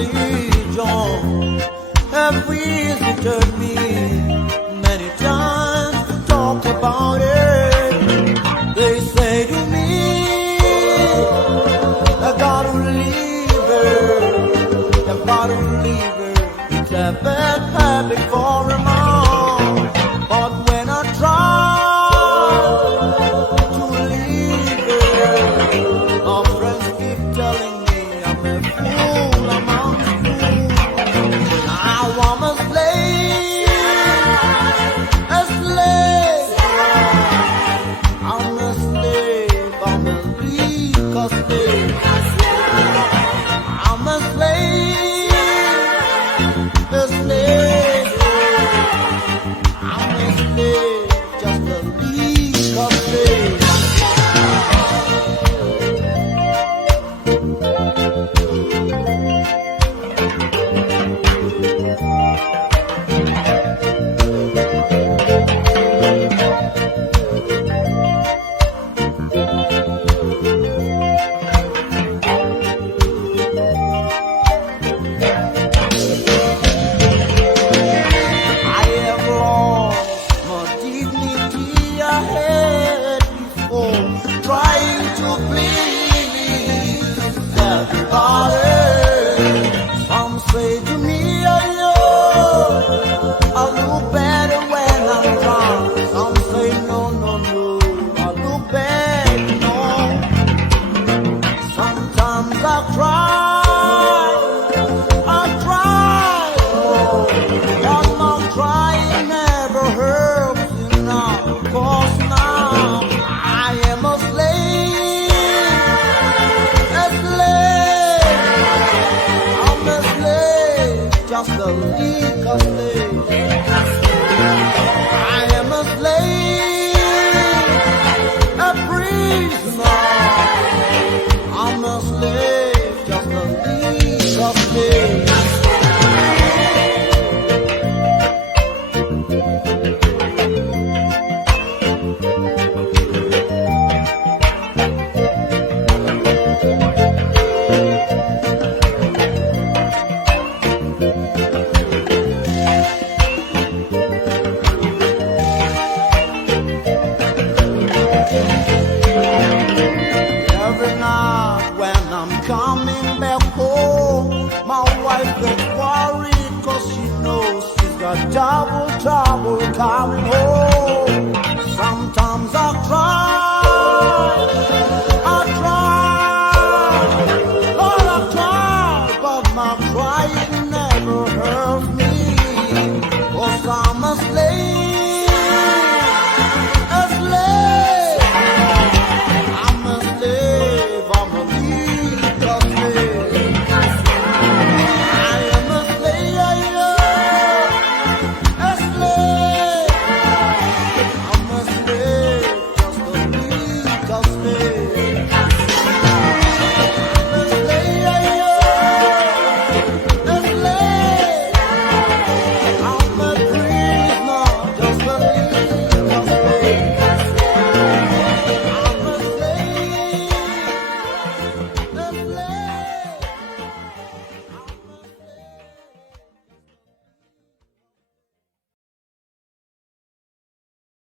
religion have visited me many times to talk about it. They say to me, I gotta leave her, I gotta leave her. It's a bad habit for a man, but when I try to leave her, my friends keep telling me I'm a fool, I'm a fool. Now I'm a slave, a slave. I'm a slave, I'm a legal slave. I'm a slave, a slave. I'm a slave, just a legal slave. I have lost my dignity I had before, trying to please everybody. Some say to me, oh, I look better when I'm drunk. Some say, no, no, no, I look bad, no. Sometimes I try, oh, but my trying never helps you now. 'Cause now I am a slave, a slave. I'm a slave, just a legal slave. I am a slave, a prisoner. I'm a slave, just a legal slave. Every night when I'm coming back home, my wife gets worried 'cause she knows she's got double trouble coming